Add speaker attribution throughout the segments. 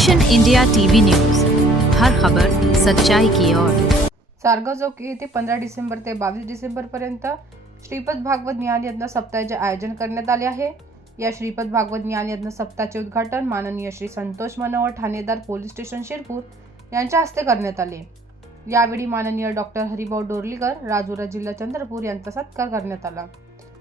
Speaker 1: Action India TV news हर खबर सच्चाई की ओर.
Speaker 2: सारगाव चौकी येथे पंधरा डिसेंबर ते बावीस डिसेंबरपर्यंत श्रीपद भागवत ज्ञान यज्ञ सप्ताहाचे आयोजन करण्यात आले आहे. या श्रीपद भागवत ज्ञान यज्ञ सप्ताहाचे उद्घाटन माननीय श्री संतोष मनोहर ठाणेदार पोलीस स्टेशन शिरपूर यांच्या हस्ते करण्यात आले. यावेळी माननीय डॉक्टर हरिभाऊ डोरलीकर राजुरा जिल्हा चंद्रपूर यांचा सत्कार करण्यात आला.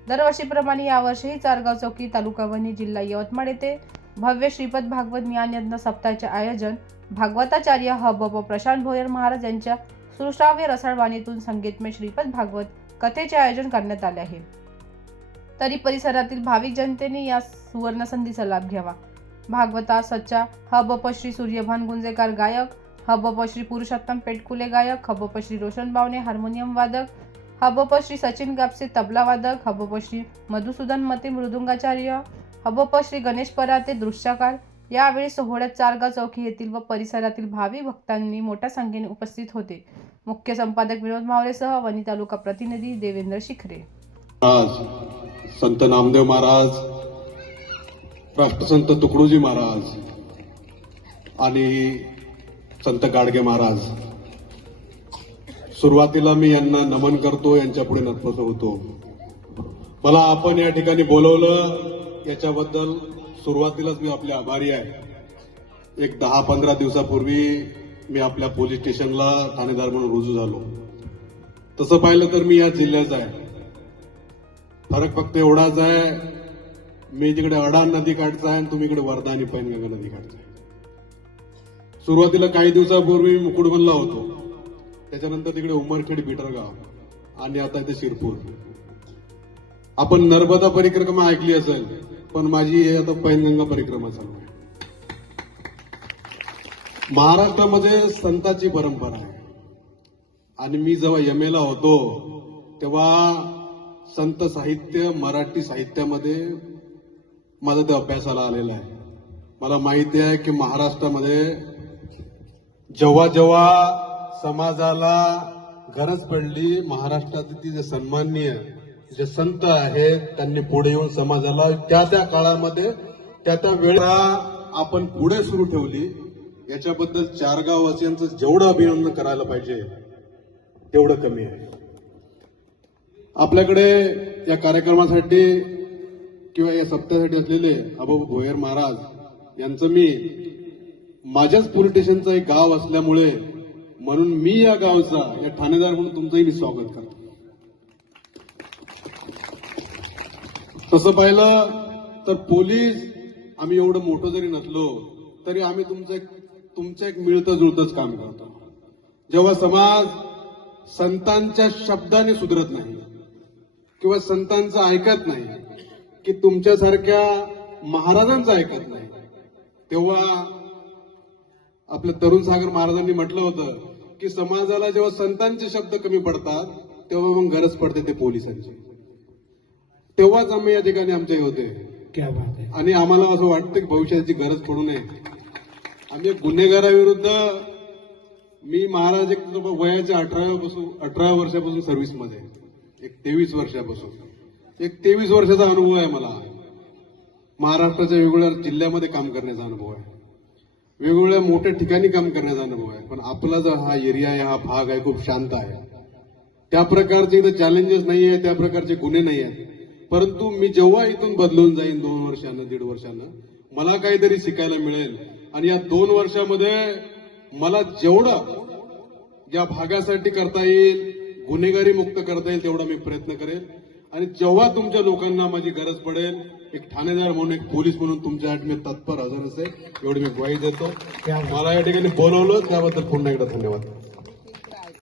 Speaker 2: दरवर्षीप्रमाणे यावर्षीही चारगाव चौकी तालुका वणी जिल्हा यवतमाळ येथे भव्य श्रीपद भागवत ज्ञान यज्ञ सप्ताहाचे आयोजन भागवताचार्य हब प्रशांत भोयर महाराज यांच्या सुश्राव्य रसाळवाणीतून संगीतमय श्रीपद भागवत कथेचे आयोजन करण्यात आले आहे. तरी परिसरातील भाविक जनतेने या सुवर्ण संधीचा लाभ घ्यावा. भागवता सच्चा हबप श्री सूर्यभान गुंजेकर गायक हबप श्री पुरुषोत्तम पेटकुले गायक हबप श्री रोशन बावणे हार्मोनियम वादक हबप श्री सचिन गापसे तबला वादक हबप श्री मधुसूदन मते मृदुंगाचार्य हबप श्री गणेश पराते दृश्यकाळ यावेळी सोहळ्यात चारगाव चौकी येथील व परिसरातील भावी भक्तांनी मोठ्या संख्येने उपस्थित होते. मुख्य संपादक विनोद मावरेसह वनी तालुका प्रतिनिधी देवेंद्र शिखरे.
Speaker 3: महाराज संत नामदेव महाराज राष्ट्रसंत तुकडोजी महाराज आणि संत गाडगे महाराज. सुरुवातीला मी यांना नमन करतो यांच्या पुढे नतमस्त होतो. मला आपण या ठिकाणी बोलवलं याच्याबद्दल सुरुवातीलाच मी आपले आभारी आहे. एक दहा पंधरा दिवसापूर्वी मी आपल्या पोलीस स्टेशनला ठाणेदार म्हणून रुजू झालो. तसं पाहिलं तर मी या जिल्ह्याचा आहे. फरक फक्त एवढाच आहे मी तिकडे अडाण नदी काठचा आहे आणि तुम्ही इकडे वर्धा आणि पैनगंगा नदी काठचा आहे सुरुवातीला काही दिवसापूर्वी मी मुकुडबनला होतो. त्याच्यानंतर तिकडे उमरखेड बिटरगाव आणि आता इथे शिरपूर. आपण नर्मदा परिक्रमा ऐकली असेल पण माझी हे आता पैनगंगा परिक्रमा चालू आहे महाराष्ट्रामध्ये संतांची परंपरा आहे. आणि मी जेव्हा यमेला होतो तेव्हा संत साहित्य मराठी साहित्यामध्ये माझा ते अभ्यासाला आलेला आहे. मला माहिती आहे की महाराष्ट्रामध्ये जेव्हा जेव्हा समाजाला गरज पडली महाराष्ट्रातील जे सन्माननीय जे संत आहेत त्यांनी पुढे येऊन समाजाला त्या त्या काळामध्ये त्या त्या वेळा आपण पुढे सुरू ठेवली याच्याबद्दल चारगाव वासियांचं जेवढं अभिनंदन करायला पाहिजे तेवढं कमी आहे. आपल्याकडे या कार्यक्रमासाठी किंवा या सप्त्यासाठी असलेले अबू भोयर महाराज यांचं मी माझ्याच पोलीस स्टेशनचं एक गाव असल्यामुळे म्हणून मी या गावचा या ठाणेदार म्हणून तुमचंही मी स्वागत करतो. तसं पाहिलं तर पोलीस आम्ही एवढं मोठं जरी नसलो तरी आम्ही तुमचं एक तुमचं एक मिळतं जुळतंच काम करतो. जेव्हा समाज संतांच्या शब्दाने सुधरत नाही किंवा संतांचं ऐकत नाही की तुमच्यासारख्या महाराजांचं ऐकत नाही तेव्हा आपल्या तरुण सागर महाराजांनी म्हटलं होतं की समाजाला जेव्हा संतांचे शब्द कमी पडतात तेव्हा मग गरज पडते ते पोलिसांची. तेव्हाच आम्ही या ठिकाणी आमचे होते.
Speaker 4: क्या बात
Speaker 3: आणि आम्हाला असं वाटतं की भविष्याची गरज पडू नये. आम्ही गुन्हेगाराविरुद्ध मी महाराज एक वयाच्या अठराव्या पासून अठरा वर्षापासून सर्व्हिसमध्ये आहे. एक तेवीस वर्षापासून. एक तेवीस वर्षाचा अनुभव आहे मला. महाराष्ट्राच्या वेगवेगळ्या जिल्ह्यामध्ये काम करण्याचा अनुभव आहे. वेगवेगळ्या मोठ्या ठिकाणी काम करण्याचा अनुभव आहे. पण आपला जो हा एरिया आहे हा भाग आहे खूप शांत आहे. त्या प्रकारचे इथं चॅलेंजेस नाही आहे त्या प्रकारचे गुन्हे नाही आहेत परंतु मी जेव्हा इथून बदलून जाईन दोन वर्षानं दीड वर्षानं मला काहीतरी शिकायला मिळेल. आणि या दोन वर्षामध्ये मला जेवढं या भागासाठी करता येईल गुन्हेगारी मुक्त करता येईल तेवढा मी प्रयत्न करेल. आणि जेव्हा तुमच्या लोकांना माझी गरज पडेल एक ठाणेदार म्हणून एक पोलीस म्हणून तुमच्यासाठी मी तत्पर हजर असेल एवढी मी ग्वाही देतो. मला या ठिकाणी बोलवलं त्याबद्दल पुन्हा एकदा धन्यवाद.